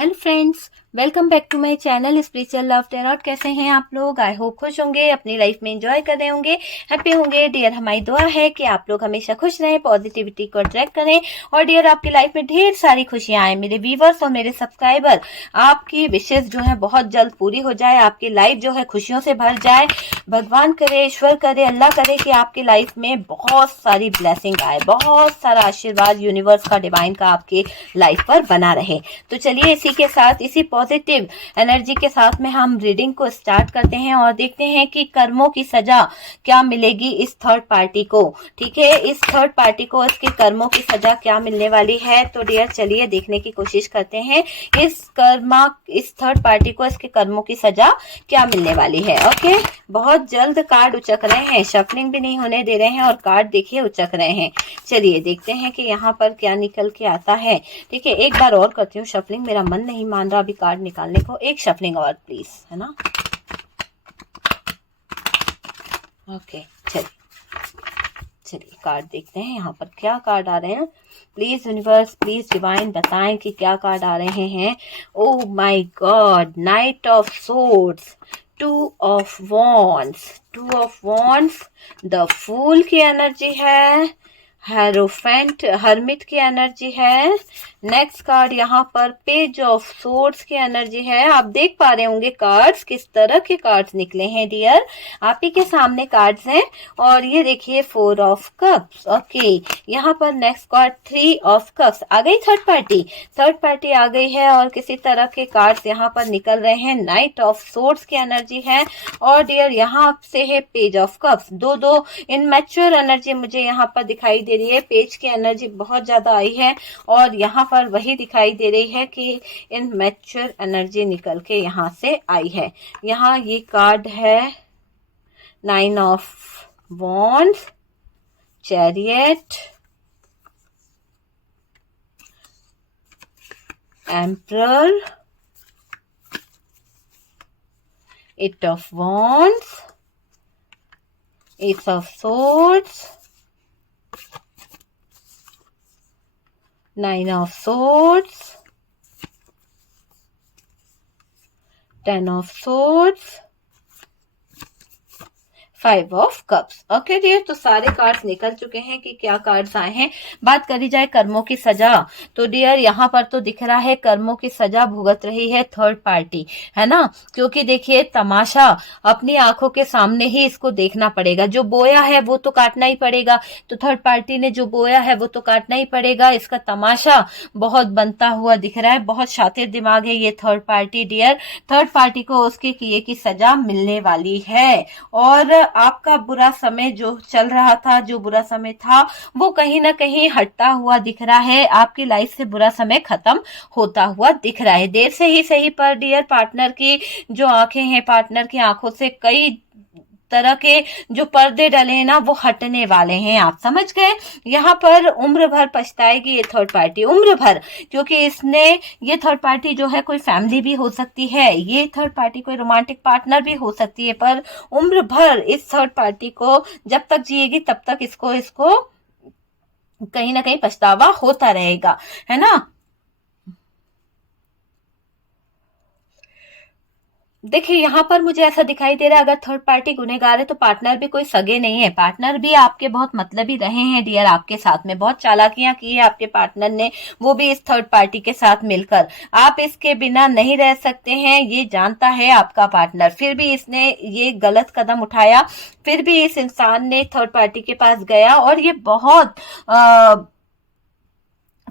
Hello friends, welcome back to my channel spiritual love tarot. कैसे हैं आप लोग? आई होप खुश होंगे, अपनी लाइफ में एंजॉय कर रहे होंगे, हैप्पी होंगे। डियर, हमारी दुआ है कि आप लोग हमेशा खुश रहें, पॉजिटिविटी को अट्रैक्ट करें और डियर आपकी लाइफ में ढेर सारी खुशियां आए। मेरे व्यूवर्स और मेरे सब्सक्राइबर, आपकी विशेष जो है बहुत जल्द पूरी हो जाए, आपकी लाइफ जो है खुशियों से भर जाए। भगवान करे, ईश्वर करे, अल्लाह करे कि आपकी लाइफ में बहुत सारी ब्लेसिंग आए, बहुत सारा आशीर्वाद यूनिवर्स का, डिवाइन का आपकी लाइफ पर बना रहे। तो चलिए इसी के साथ, इसी पॉजिटिव एनर्जी के साथ में हम रीडिंग को स्टार्ट करते हैं और देखते हैं कि कर्मों की सजा क्या मिलेगी इस थर्ड पार्टी को। ठीक है, इस थर्ड पार्टी को इसके कर्मों की सजा क्या मिलने वाली है। तो डियर चलिए देखने की कोशिश करते हैं इस थर्ड पार्टी को इसके कर्मों की सजा क्या मिलने वाली है। ओके, बहुत जल्द कार्ड उचक रहे हैं, शफलिंग भी नहीं होने दे रहे हैं और कार्ड देखिए उचक रहे हैं। चलिए देखते हैं कि यहाँ पर क्या निकल के आता है। ठीक है, एक बार और करती हूँ शफलिंग, मेरा मन नहीं मान रहा अभी कार्ड निकालने को। एक शफलिंग और प्लीज, है ना। ओके, चलिए कार्ड देखते हैं यहाँ पर क्या कार्ड आ रहे हैं। प्लीज यूनिवर्स, प्लीज डिवाइन बताएं कि क्या कार्ड आ रहे हैं। Oh my god, knight of swords, two of wands, the fool की एनर्जी है, हेरोफेंट, हर्मिट की एनर्जी है। नेक्स्ट कार्ड यहाँ पर पेज ऑफ सोर्ड्स की एनर्जी है। आप देख पा रहे होंगे कार्ड्स, किस तरह के कार्ड्स निकले हैं डियर। आप ही के सामने कार्ड्स हैं और ये देखिए 4 ऑफ कप्स। ओके, यहाँ पर नेक्स्ट कार्ड 3 ऑफ कप्स। आ गई थर्ड पार्टी आ गई है और किसी तरह के कार्ड्स यहाँ पर निकल रहे हैं। नाइट ऑफ सोर्ड्स की एनर्जी है और डियर यहाँ से है पेज ऑफ कप्स। दो इनमैच्योर एनर्जी मुझे यहाँ पर दिखाई दे रही है। पेज की एनर्जी बहुत ज्यादा आई है और यहाँ पर वही दिखाई दे रही है कि इनमैच्योर एनर्जी निकल के यहाँ से आई है। यहाँ ये कार्ड है 9 of wands, chariot, emperor, 8 of wands, ace of swords, 9 of swords, 10 of swords, 5 of cups. Okay dear, तो सारे कार्ड्स निकल चुके हैं कि क्या कार्ड्स आए हैं। बात करी जाए कर्मों की सजा, तो डियर यहाँ पर तो दिख रहा है कर्मों की सजा भुगत रही है थर्ड पार्टी, है ना। क्योंकि देखिए तमाशा अपनी आंखों के सामने ही इसको देखना पड़ेगा। जो बोया है वो तो काटना ही पड़ेगा, तो थर्ड पार्टी ने जो बोया है वो तो काटना ही पड़ेगा। इसका तमाशा बहुत बनता हुआ दिख रहा है। बहुत शातिर दिमाग है ये third party dear. Third party को उसके किए की सजा मिलने वाली है और आपका बुरा समय जो चल रहा था, जो बुरा समय था, वो कहीं ना कहीं हटता हुआ दिख रहा है। आपकी लाइफ से बुरा समय खत्म होता हुआ दिख रहा है। देर से ही सही पर डियर पार्टनर की जो आंखें हैं, पार्टनर की आंखों से कई तरह के जो पर्दे डले हैं ना वो हटने वाले हैं। आप समझ गए। यहाँ पर उम्र भर पछताएगी ये थर्ड पार्टी, उम्र भर। क्योंकि ये थर्ड पार्टी जो है कोई फैमिली भी हो सकती है, ये थर्ड पार्टी कोई रोमांटिक पार्टनर भी हो सकती है, पर उम्र भर इस थर्ड पार्टी को जब तक जिएगी तब तक इसको कहीं ना कहीं पछतावा होता रहेगा, है ना। देखिए यहाँ पर मुझे ऐसा दिखाई दे रहा है, अगर थर्ड पार्टी गुनहगार है तो पार्टनर भी कोई सगे नहीं है। पार्टनर भी आपके बहुत मतलबी रहे हैं डियर, आपके साथ में बहुत चालाकियां की है आपके पार्टनर ने, वो भी इस थर्ड पार्टी के साथ मिलकर। आप इसके बिना नहीं रह सकते हैं, ये जानता है आपका पार्टनर, फिर भी इसने ये गलत कदम उठाया। फिर भी इस इंसान ने थर्ड पार्टी के पास गया और ये बहुत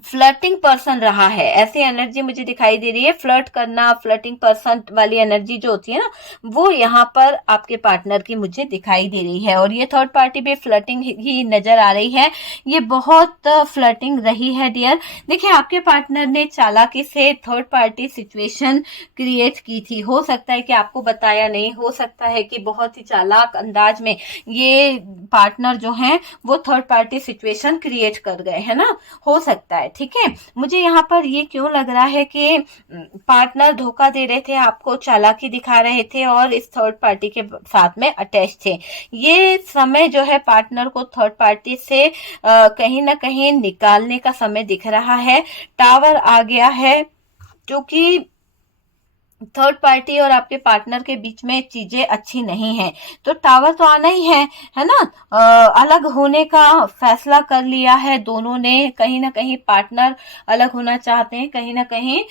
फ्लर्टिंग पर्सन रहा है। ऐसी एनर्जी मुझे दिखाई दे रही है। फ्लर्ट करना, फ्लर्टिंग पर्सन वाली एनर्जी जो होती है ना, वो यहाँ पर आपके पार्टनर की मुझे दिखाई दे रही है और ये थर्ड पार्टी भी फ्लर्टिंग ही नजर आ रही है। ये बहुत फ्लर्टिंग रही है डियर। देखिए आपके पार्टनर ने चालाकी से थर्ड पार्टी सिचुएशन क्रिएट की थी। हो सकता है कि आपको बताया नहीं, हो सकता है कि बहुत ही चालाक अंदाज में ये पार्टनर जो है वो थर्ड पार्टी सिचुएशन क्रिएट कर गए, है ना, हो सकता है। ठीक है, मुझे यहाँ पर ये क्यों लग रहा है कि पार्टनर धोखा दे रहे थे आपको, चालाकी दिखा रहे थे और इस थर्ड पार्टी के साथ में अटैच थे। ये समय जो है पार्टनर को थर्ड पार्टी से कहीं ना कहीं निकालने का समय दिख रहा है। टावर आ गया है क्योंकि थर्ड पार्टी और आपके पार्टनर के बीच में चीजें अच्छी नहीं है। तो टावर तो आना ही है ना। अलग होने का फैसला कर लिया है दोनों ने, कहीं ना कहीं पार्टनर अलग होना चाहते हैं, कहीं ना कहीं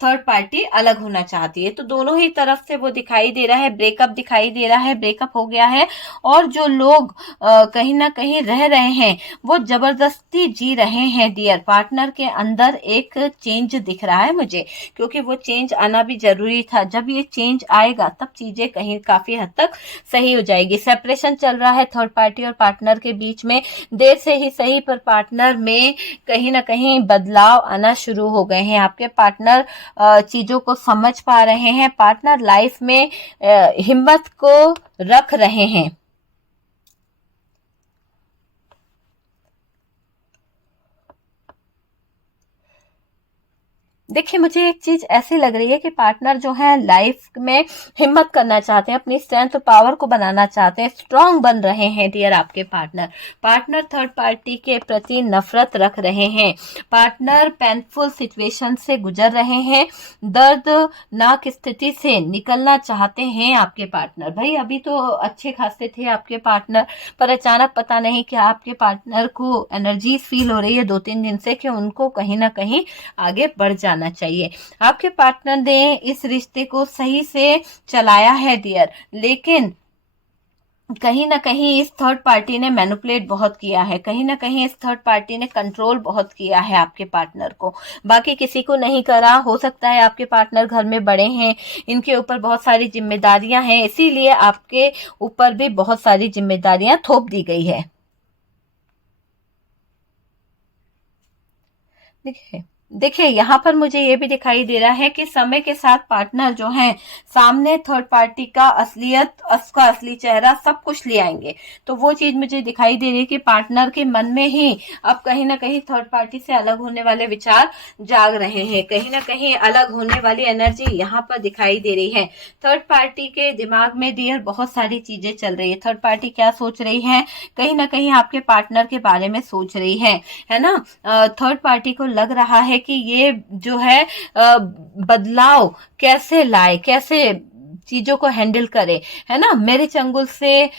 थर्ड पार्टी अलग होना चाहती है। तो दोनों ही तरफ से वो दिखाई दे रहा है, ब्रेकअप दिखाई दे रहा है, ब्रेकअप हो गया है। और जो लोग कहीं ना कहीं रह रहे हैं वो जबरदस्ती जी रहे हैं डियर। पार्टनर के अंदर एक चेंज दिख रहा है मुझे, क्योंकि वो चेंज आना भी जरूरी था। जब ये चेंज आएगा तब चीजें कहीं काफी हद तक सही हो जाएगी। सेपरेशन चल रहा है थर्ड पार्टी और पार्टनर के बीच में, देर से ही सही पर पार्टनर में कहीं ना कहीं बदलाव आना शुरू हो गए हैं। आपके पार्टनर चीजों को समझ पा रहे हैं, पार्टनर लाइफ में हिम्मत को रख रहे हैं। देखिए मुझे एक चीज ऐसी लग रही है कि पार्टनर जो है लाइफ में हिम्मत करना चाहते हैं, अपनी स्ट्रेंथ और पावर को बनाना चाहते हैं, स्ट्रांग बन रहे हैं डियर। आपके पार्टनर थर्ड पार्टी के प्रति नफरत रख रहे हैं। पार्टनर पेनफुल सिचुएशन से गुजर रहे हैं, दर्दनाक स्थिति से निकलना चाहते हैं आपके पार्टनर। भाई अभी तो अच्छे खासे थे आपके पार्टनर, पर अचानक पता नहीं कि आपके पार्टनर को एनर्जी फील हो रही है 2-3 दिन से कि उनको कहीं ना कहीं आगे बढ़ जाना चाहिए। आपके पार्टनर ने इस रिश्ते को सही से चलाया है डियर, लेकिन कहीं ना कहीं इस थर्ड पार्टी ने मैनिपुलेट बहुत किया है, कहीं ना कहीं इस थर्ड पार्टी ने कंट्रोल बहुत किया है आपके पार्टनर को, बाकी किसी को नहीं करा। हो सकता है आपके पार्टनर घर में बड़े हैं, इनके ऊपर बहुत सारी जिम्मेदारियां हैं, इसीलिए आपके ऊपर भी बहुत सारी जिम्मेदारियां थोप दी गई है। देखिए यहाँ पर मुझे ये भी दिखाई दे रहा है कि समय के साथ पार्टनर जो हैं सामने थर्ड पार्टी का असलियत, उसका असली चेहरा सब कुछ ले आएंगे। तो वो चीज मुझे दिखाई दे रही है कि पार्टनर के मन में ही अब कहीं ना कहीं थर्ड पार्टी से अलग होने वाले विचार जाग रहे हैं, कहीं ना कहीं अलग होने वाली एनर्जी यहाँ पर दिखाई दे रही है। थर्ड पार्टी के दिमाग में डियर बहुत सारी चीजें चल रही है। थर्ड पार्टी क्या सोच रही है, कहीं ना कहीं आपके पार्टनर के बारे में सोच रही है ना। थर्ड पार्टी को लग रहा है कि ये जो है बदलाव कैसे लाए, कैसे चीजों को हैंडल करे, है ना। मेरे चंगुल से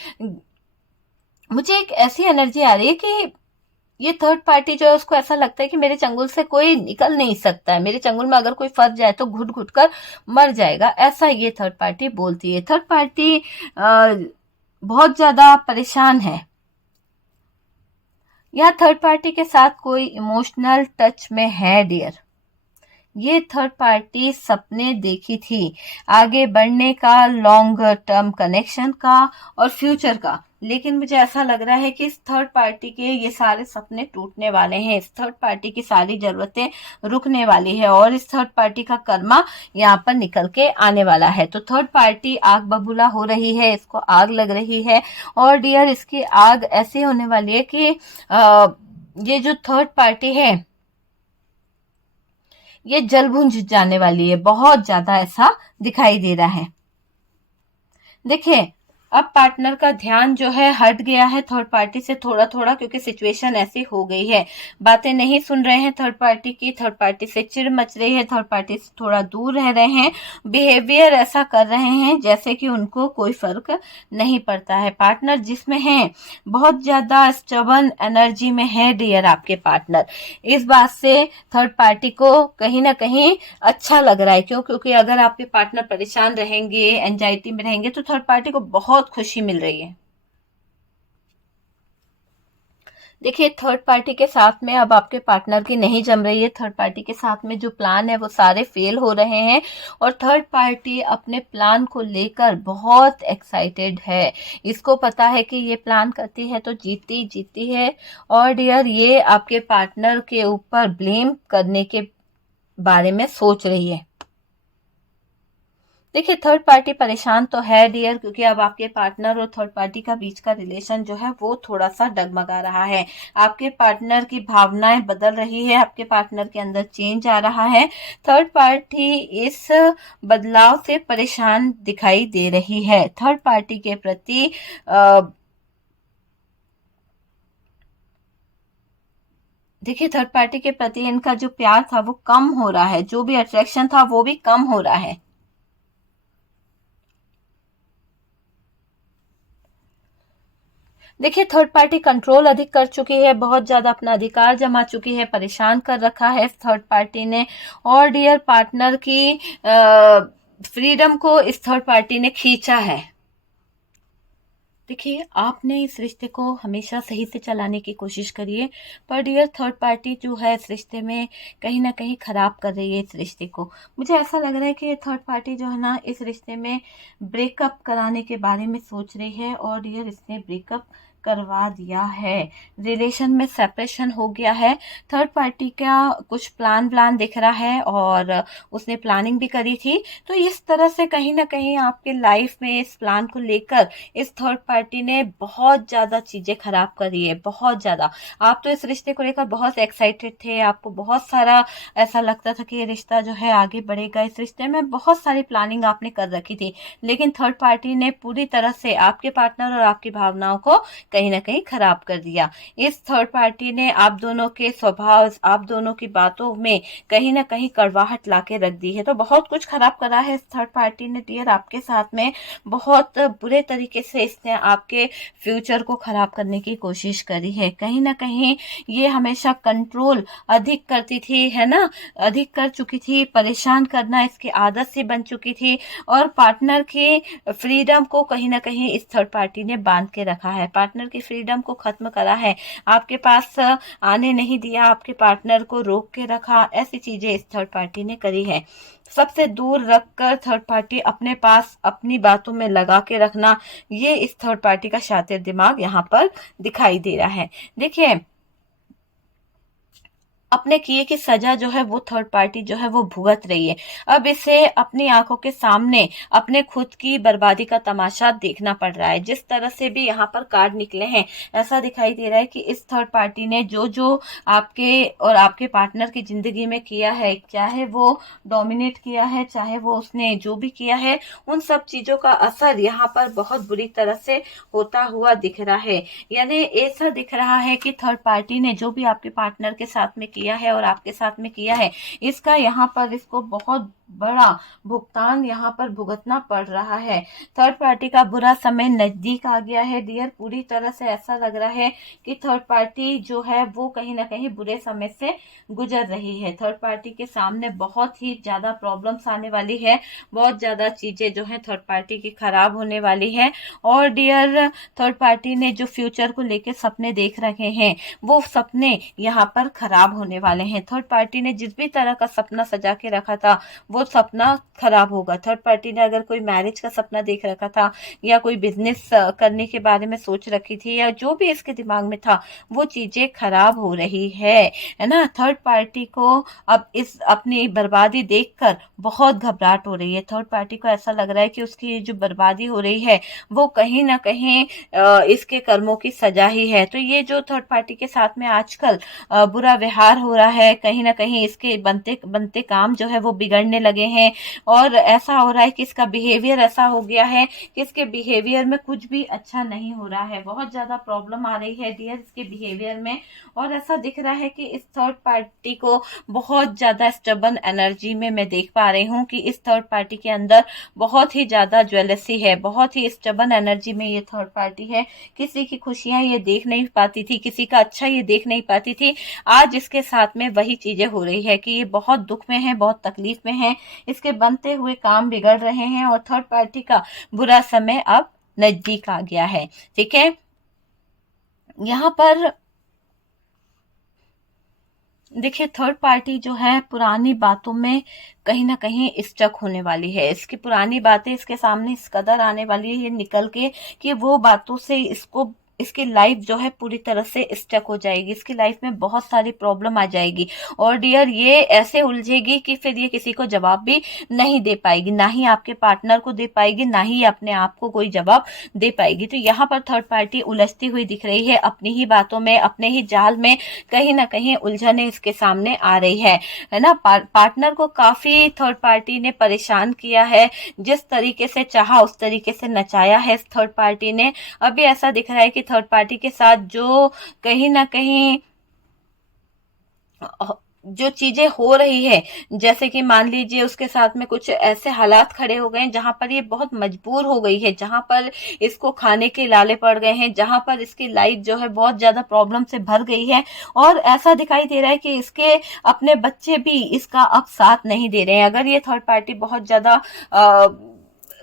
मुझे एक ऐसी एनर्जी आ रही है कि ये थर्ड पार्टी जो है उसको ऐसा लगता है कि मेरे चंगुल से कोई निकल नहीं सकता है, मेरे चंगुल में अगर कोई फंस जाए तो घुट घुट कर मर जाएगा, ऐसा ये थर्ड पार्टी बोलती है। थर्ड पार्टी बहुत ज्यादा परेशान है। या थर्ड पार्टी के साथ कोई इमोशनल टच में है डियर। ये थर्ड पार्टी सपने देखी थी आगे बढ़ने का, लॉन्ग टर्म कनेक्शन का और फ्यूचर का, लेकिन मुझे ऐसा लग रहा है कि इस थर्ड पार्टी के ये सारे सपने टूटने वाले हैं, इस थर्ड पार्टी की सारी जरूरतें रुकने वाली है और इस थर्ड पार्टी का कर्मा यहाँ पर निकल के आने वाला है। तो थर्ड पार्टी आग बबूला हो रही है, इसको आग लग रही है और डियर इसकी आग ऐसी होने वाली है कि ये जो थर्ड पार्टी है ये जल भुंज जाने वाली है, बहुत ज्यादा ऐसा दिखाई दे रहा है। देखिए अब पार्टनर का ध्यान जो है हट गया है थर्ड पार्टी से थोड़ा थोड़ा, क्योंकि सिचुएशन ऐसी हो गई है, बातें नहीं सुन रहे हैं थर्ड पार्टी की, थर्ड पार्टी से चिढ़ मच रही है, थर्ड पार्टी से थोड़ा दूर रह रहे हैं, बिहेवियर ऐसा कर रहे हैं जैसे कि उनको कोई फर्क नहीं पड़ता है। पार्टनर जिसमें है बहुत ज्यादा स्टबर्न एनर्जी में है डियर आपके पार्टनर। इस बात से थर्ड पार्टी को कहीं ना कहीं अच्छा लग रहा है। क्यों? क्योंकि अगर आपके पार्टनर परेशान रहेंगे, एंजाइटी में रहेंगे, तो थर्ड पार्टी को बहुत खुशी मिल रही है। देखिए थर्ड पार्टी के साथ में अब आपके पार्टनर की नहीं जम रही है, थर्ड पार्टी के साथ में जो प्लान है वो सारे फेल हो रहे हैं और थर्ड पार्टी अपने प्लान को लेकर बहुत एक्साइटेड है। इसको पता है कि ये प्लान करती है तो जीतती जीतती है और डियर ये आपके पार्टनर के ऊपर ब्लेम करने के बारे में सोच रही है। देखिए थर्ड पार्टी परेशान तो है डियर, क्योंकि अब आपके पार्टनर और थर्ड पार्टी का बीच का रिलेशन जो है वो थोड़ा सा डगमगा रहा है। आपके पार्टनर की भावनाएं बदल रही है, आपके पार्टनर के अंदर चेंज आ रहा है। थर्ड पार्टी इस बदलाव से परेशान दिखाई दे रही है। थर्ड पार्टी के प्रति देखिए थर्ड पार्टी के प्रति इनका जो प्यार था वो कम हो रहा है, जो भी अट्रैक्शन था वो भी कम हो रहा है। देखिए थर्ड पार्टी कंट्रोल अधिक कर चुकी है, बहुत ज्यादा अपना अधिकार जमा चुकी है, परेशान कर रखा है थर्ड पार्टी ने। और डियर पार्टनर की फ्रीडम को इस थर्ड पार्टी ने खींचा है। देखिए आपने इस रिश्ते को हमेशा सही से चलाने की कोशिश करी है, पर डियर थर्ड पार्टी जो है इस रिश्ते में कहीं ना कहीं खराब कर रही है इस रिश्ते को। मुझे ऐसा लग रहा है कि थर्ड पार्टी जो है ना इस रिश्ते में ब्रेकअप कराने के बारे में सोच रही है, और डियर इसने ब्रेकअप करवा दिया है, रिलेशन में सेपरेशन हो गया है। थर्ड पार्टी का कुछ प्लान दिख रहा है, और उसने प्लानिंग भी करी थी। तो इस तरह से कहीं ना कहीं आपके लाइफ में इस प्लान को लेकर इस थर्ड पार्टी ने बहुत ज्यादा चीजें खराब करी है, बहुत ज्यादा। आप तो इस रिश्ते को लेकर बहुत एक्साइटेड थे, आपको बहुत सारा ऐसा लगता था कि ये रिश्ता जो है आगे बढ़ेगा, इस रिश्ते में बहुत सारी प्लानिंग आपने कर रखी थी। लेकिन थर्ड पार्टी ने पूरी तरह से आपके पार्टनर और आपकी भावनाओं को कहीं ना कहीं खराब कर दिया। इस थर्ड पार्टी ने आप दोनों के स्वभाव, आप दोनों की बातों में कहीं ना कहीं कड़वाहट लाके रख दी है। तो बहुत कुछ खराब करा है इस थर्ड पार्टी ने डियर आपके साथ में, बहुत बुरे तरीके से इसने आपके फ्यूचर को खराब करने की कोशिश करी है। कहीं ना कहीं ये हमेशा कंट्रोल अधिक करती थी, है ना, अधिक कर चुकी थी, परेशान करना इसकी आदत से बन चुकी थी, और पार्टनर की फ्रीडम को कहीं ना कहीं इस थर्ड पार्टी ने बांध के रखा है, पार्टनर की फ्रीडम को खत्म करा है, आपके पास आने नहीं दिया, आपके पार्टनर को रोक के रखा, ऐसी चीजें इस थर्ड पार्टी ने करी है। सबसे दूर रखकर थर्ड पार्टी अपने पास अपनी बातों में लगा के रखना, ये इस थर्ड पार्टी का शातिर दिमाग यहाँ पर दिखाई दे रहा है। देखिए अपने किए की सजा जो है वो थर्ड पार्टी जो है वो भुगत रही है। अब इसे अपनी आंखों के सामने अपने खुद की बर्बादी का तमाशा देखना पड़ रहा है। जिस तरह से भी यहाँ पर कार्ड निकले हैं, ऐसा दिखाई दे रहा है कि इस थर्ड पार्टी ने जो जो आपके और आपके पार्टनर की जिंदगी में किया है, चाहे वो डोमिनेट किया है, चाहे वो उसने जो भी किया है, उन सब चीजों का असर यहाँ पर बहुत बुरी तरह से होता हुआ दिख रहा है। यानी ऐसा दिख रहा है कि थर्ड पार्टी ने जो भी आपके पार्टनर के साथ में किया है और आपके साथ में किया है, इसका यहाँ पर इसको बहुत बड़ा भुगतान यहाँ पर भुगतना पड़ रहा है। थर्ड पार्टी का बुरा समय नजदीक आ गया है डियर। पूरी तरह से ऐसा लग रहा है कि थर्ड पार्टी जो है वो कहीं ना कहीं बुरे समय से गुजर रही है। थर्ड पार्टी के सामने बहुत ही ज्यादा प्रॉब्लम्स आने वाली है, बहुत ज्यादा चीजें जो है थर्ड पार्टी की खराब होने वाली है। और डियर थर्ड पार्टी ने जो फ्यूचर को लेकर सपने देख रखे हैं, वो सपने यहाँ पर खराब होने वाले हैं। थर्ड पार्टी ने जिस भी तरह का सपना सजा के रखा था वो सपना खराब होगा। थर्ड पार्टी ने अगर कोई मैरिज का सपना देख रखा था, या कोई बिजनेस करने के बारे में सोच रखी थी, या जो भी इसके दिमाग में था, वो चीजें खराब हो रही है ना। थर्ड पार्टी को अब इस अपनी बर्बादी देखकर बहुत घबराहट हो रही है। थर्ड पार्टी को ऐसा लग रहा है कि उसकी जो बर्बादी हो रही है वो कहीं ना कहीं इसके कर्मों की सजा ही है। तो ये जो थर्ड पार्टी के साथ में आजकल बुरा व्यवहार हो रहा है, कहीं ना कहीं इसके बनते बनते काम जो है वो बिगड़ने लगे हैं, और ऐसा हो रहा है कि इसका बिहेवियर ऐसा हो गया है कि इसके बिहेवियर में कुछ भी अच्छा नहीं हो रहा है। बहुत ज्यादा प्रॉब्लम आ रही है डियर इसके बिहेवियर में, और ऐसा दिख रहा है कि इस थर्ड पार्टी को बहुत ज्यादा स्टबन एनर्जी में मैं देख पा रही हूँ कि इस थर्ड पार्टी के अंदर बहुत ही ज्यादा ज्वेलसी है, बहुत ही स्टबन एनर्जी में ये थर्ड पार्टी है। किसी की खुशियां ये देख नहीं पाती थी, किसी का अच्छा ये देख नहीं पाती थी। आज इसके साथ में वही चीजें हो रही है कि ये बहुत दुख में है, बहुत तकलीफ में है, इसके बनते हुए काम बिगड़ रहे हैं, और थर्ड पार्टी का बुरा समय अब नजदीक आ गया है। ठीक है, यहाँ पर देखिए थर्ड पार्टी जो है पुरानी बातों में कहीं ना कहीं स्टक होने वाली है। इसकी पुरानी बातें इसके सामने इस कदर आने वाली है ये निकल के कि वो बातों से इसको इसकी लाइफ जो है पूरी तरह से स्टक हो जाएगी, इसकी लाइफ में बहुत सारी प्रॉब्लम आ जाएगी, और डियर ये ऐसे उलझेगी कि फिर ये किसी को जवाब भी नहीं दे पाएगी, ना ही आपके पार्टनर को दे पाएगी, ना ही अपने आप को कोई जवाब दे पाएगी। तो यहाँ पर थर्ड पार्टी उलझती हुई दिख रही है अपनी ही बातों में, अपने ही जाल में कहीं ना कहीं उलझने इसके सामने आ रही है ना। पार्टनर को काफी थर्ड पार्टी ने परेशान किया है, जिस तरीके से चाहा उस तरीके से नचाया है इस थर्ड पार्टी ने। अभी ऐसा दिख रहा है कि थर्ड पार्टी के साथ जो कहीं ना कहीं जो चीजें हो रही है, जैसे कि मान लीजिए उसके साथ में कुछ ऐसे हालात खड़े हो गए हैं जहां पर ये बहुत मजबूर हो गई है, जहां पर इसको खाने के लाले पड़ गए हैं, जहां पर इसकी लाइफ जो है बहुत ज्यादा प्रॉब्लम से भर गई है। और ऐसा दिखाई दे रहा है कि इसके अपने बच्चे भी इसका अब साथ नहीं दे रहे हैं। अगर ये थर्ड पार्टी बहुत ज्यादा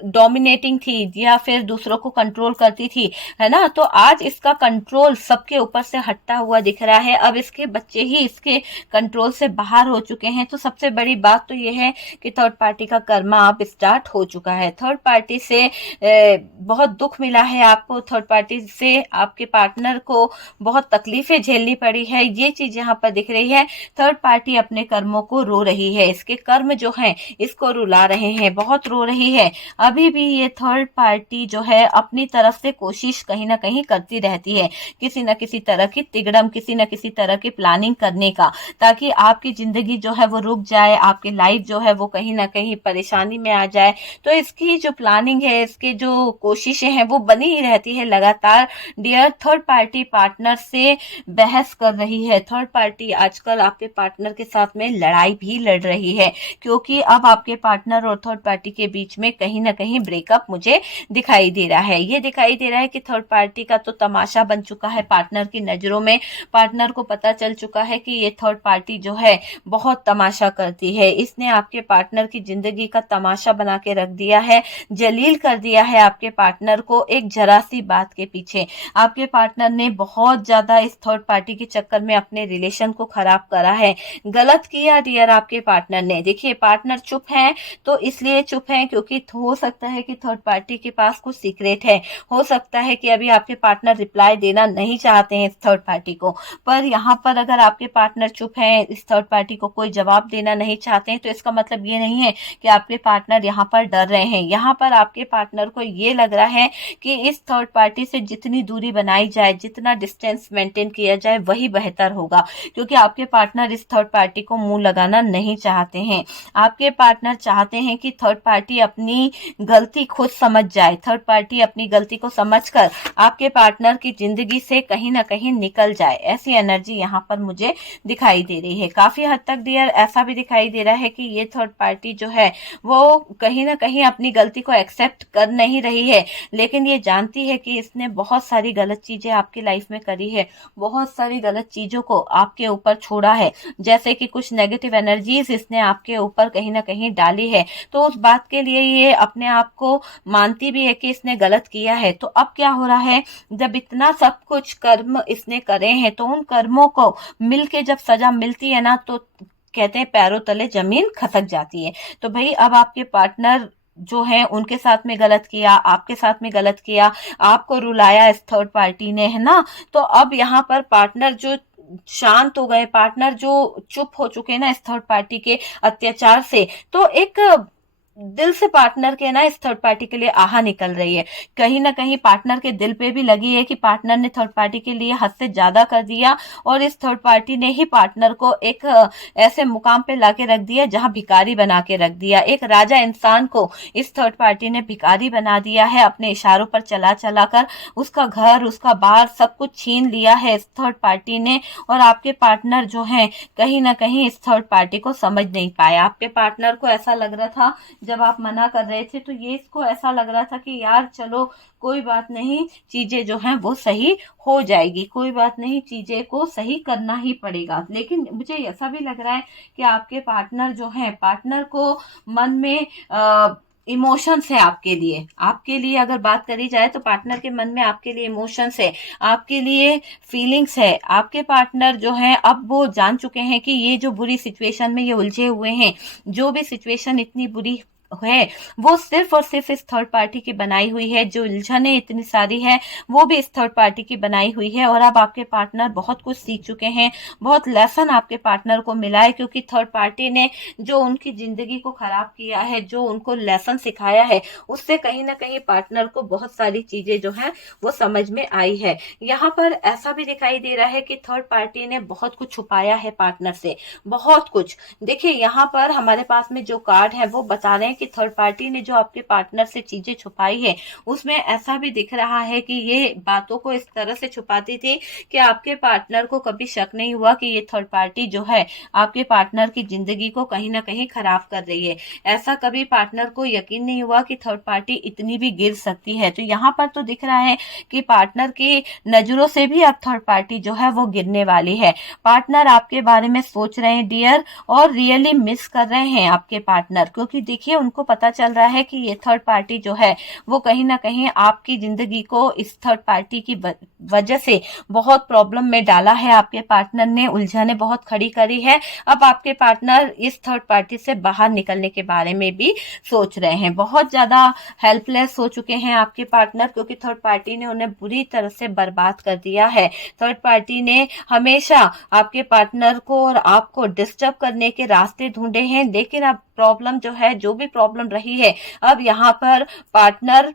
डोमिनेटिंग थी या फिर दूसरों को कंट्रोल करती थी, है ना, तो आज इसका कंट्रोल सबके ऊपर से हटता हुआ दिख रहा है। अब इसके बच्चे ही इसके कंट्रोल से बाहर हो चुके हैं। तो सबसे बड़ी बात तो यह है कि थर्ड पार्टी का कर्मा अब स्टार्ट हो चुका है। थर्ड पार्टी से बहुत दुख मिला है आपको, थर्ड पार्टी से आपके पार्टनर को बहुत तकलीफें झेलनी पड़ी है, ये चीज यहाँ पर दिख रही है। थर्ड पार्टी अपने कर्मों को रो रही है, इसके कर्म जो हैं इसको रुला रहे हैं, बहुत रो रही है। अभी भी ये थर्ड पार्टी जो है अपनी तरफ से कोशिश कहीं ना कहीं करती रहती है, किसी न किसी तरह की तिगड़म, किसी न किसी तरह की प्लानिंग करने का, ताकि आपकी जिंदगी जो है वो रुक जाए, आपकी लाइफ जो है वो कहीं ना कहीं परेशानी में आ जाए। तो इसकी जो प्लानिंग है, इसकी जो कोशिशें हैं वो बनी ही रहती है लगातार। डियर, थर्ड पार्टी पार्टनर से बहस कर रही है। थर्ड पार्टी आजकल आपके पार्टनर के साथ में लड़ाई भी लड़ रही है, क्योंकि अब आपके पार्टनर और थर्ड पार्टी के बीच में कहीं ना कहीं ब्रेकअप मुझे दिखाई दे रहा है। ये दिखाई दे रहा है कि थर्ड पार्टी का तो तमाशा बन चुका है पार्टनर की नजरों में। पार्टनर को पता चल चुका है कि ये थर्ड पार्टी जो है बहुत तमाशा करती है। इसने आपके पार्टनर की जिंदगी का तमाशा बना के रख दिया है, जलील कर दिया है आपके पार्टनर को एक जरा सी बात के पीछे। आपके पार्टनर ने बहुत ज्यादा इस थर्ड पार्टी के चक्कर में अपने रिलेशन को खराब करा है। गलत किया डियर आपके पार्टनर ने। देखिए, पार्टनर चुप है तो इसलिए चुप है क्योंकि हो सकता है कि थर्ड पार्टी के पास कुछ सीक्रेट है, हो सकता है कि अभी आपके पार्टनर रिप्लाई देना नहीं चाहते हैं इस थर्ड पार्टी को। पर यहाँ पर अगर आपके पार्टनर चुप हैं, इस थर्ड पार्टी को कोई जवाब देना नहीं चाहते हैं, तो इसका मतलब ये नहीं है कि आपके पार्टनर यहाँ पर डर रहे हैं। यहाँ पर आपके पार्टनर को ये लग रहा है कि इस थर्ड पार्टी से जितनी दूरी बनाई जाए, जितना डिस्टेंस मेंटेन किया जाए वही बेहतर होगा, क्योंकि आपके पार्टनर इस थर्ड पार्टी को मुंह लगाना नहीं चाहते हैं। आपके पार्टनर चाहते हैं कि थर्ड पार्टी अपनी गलती खुद समझ जाए, थर्ड पार्टी अपनी गलती को समझकर आपके पार्टनर की जिंदगी से कहीं ना कहीं निकल जाए। ऐसी एनर्जी यहाँ पर मुझे दिखाई दे रही है। काफी हद तक डियर ऐसा भी दिखाई दे रहा है कि ये थर्ड पार्टी जो है वो कहीं ना कहीं अपनी गलती को एक्सेप्ट कर नहीं रही है, लेकिन ये जानती है कि इसने बहुत सारी गलत चीजें आपकी लाइफ में करी है, बहुत सारी गलत चीजों को आपके ऊपर छोड़ा है, जैसे कि कुछ नेगेटिव एनर्जीज इसने आपके ऊपर कहीं ना कहीं डाली है। तो उस बात के लिए ये अपने आप को मानती भी है कि इसने गलत किया है। तो अब क्या हो रहा है, जब इतना सब कुछ कर्म इसने करे हैं तो उन कर्मों को मिलके जब सजा मिलती है ना, तो कहते हैं पैरों तले जमीन खसक जाती है। तो भाई अब आपके पार्टनर जो है उनके साथ में गलत किया, आपके साथ में गलत किया, आपको रुलाया इस थर्ड पार्टी ने, है ना। तो अब यहाँ पर पार्टनर जो शांत हो गए, पार्टनर जो चुप हो चुके ना इस थर्ड पार्टी के अत्याचार से, तो एक दिल से पार्टनर के ना इस थर्ड पार्टी के लिए आहा निकल रही है। कहीं ना कहीं पार्टनर के दिल पे भी लगी है कि पार्टनर ने थर्ड पार्टी के लिए हद से ज्यादा कर दिया, और इस थर्ड पार्टी ने ही पार्टनर को एक ऐसे मुकाम पे लाके रख दिया जहां भिखारी बना के रख दिया। एक राजा इंसान को इस थर्ड पार्टी ने भिखारी बना दिया है, अपने इशारों पर चला चला कर उसका घर, उसका बार सब कुछ छीन लिया है इस थर्ड पार्टी ने। और आपके पार्टनर जो है कहीं ना कहीं इस थर्ड पार्टी को समझ नहीं पाए। आपके पार्टनर को ऐसा लग रहा था जब आप मना कर रहे थे, तो ये इसको ऐसा लग रहा था कि यार चलो कोई बात नहीं, चीजें जो हैं वो सही हो जाएगी, कोई बात नहीं, चीजें को सही करना ही पड़ेगा। लेकिन मुझे ऐसा भी लग रहा है कि आपके पार्टनर जो हैं, पार्टनर को मन में इमोशंस है आपके लिए अगर बात करी जाए तो पार्टनर के मन में आपके लिए इमोशंस है, आपके लिए फीलिंग्स है। आपके पार्टनर जो है अब वो जान चुके हैं कि ये जो बुरी सिचुएशन में ये उलझे हुए हैं, जो भी सिचुएशन इतनी बुरी है वो सिर्फ और सिर्फ इस थर्ड पार्टी की बनाई हुई है, जो उलझने इतनी सारी है वो भी इस थर्ड पार्टी की बनाई हुई है। और अब आपके पार्टनर बहुत कुछ सीख चुके हैं, बहुत लेसन आपके पार्टनर को मिला है, क्योंकि थर्ड पार्टी ने जो उनकी जिंदगी को खराब किया है, जो उनको लेसन सिखाया है, उससे कहीं ना कहीं पार्टनर को बहुत सारी चीजें जो है वो समझ में आई है। यहाँ पर ऐसा भी दिखाई दे रहा है कि थर्ड पार्टी ने बहुत कुछ छुपाया है पार्टनर से, बहुत कुछ। देखिए यहाँ पर हमारे पास में जो कार्ड है वो बता रहे हैं कि थर्ड पार्टी ने जो आपके पार्टनर से चीजें छुपाई है उसमें ऐसा भी दिख रहा है कि ये बातों को इस तरह से छुपाती थी कि आपके पार्टनर को कभी शक नहीं हुआ कि ये थर्ड पार्टी जो है आपके पार्टनर की जिंदगी को कहीं ना कहीं खराब कर रही है। ऐसा कभी पार्टनर को यकीन नहीं हुआ कि थर्ड पार्टी इतनी भी गिर सकती है। तो यहाँ पर तो दिख रहा है कि पार्टनर की नजरों से भी अब थर्ड पार्टी जो है वो गिरने वाली है। पार्टनर आपके बारे में सोच रहे हैं डियर, और रियली मिस कर रहे हैं आपके पार्टनर, क्योंकि देखिए उनको पता चल रहा है कि ये थर्ड पार्टी जो है वो कहीं ना कहीं आपकी जिंदगी को इस थर्ड पार्टी की वजह से बहुत प्रॉब्लम में डाला है। आपके पार्टनर ने उलझने बहुत खड़ी करी है। अब आपके पार्टनर इस थर्ड पार्टी से बाहर निकलने के बारे में भी सोच रहे हैं। बहुत ज्यादा हेल्पलेस हो चुके हैं आपके पार्टनर, क्योंकि थर्ड पार्टी ने उन्हें बुरी तरह से बर्बाद कर दिया है। थर्ड पार्टी ने हमेशा आपके पार्टनर को और आपको डिस्टर्ब करने के रास्ते ढूंढे हैं, लेकिन अब प्रॉब्लम जो है, जो भी प्रॉब्लम रही है, अब यहाँ पर पार्टनर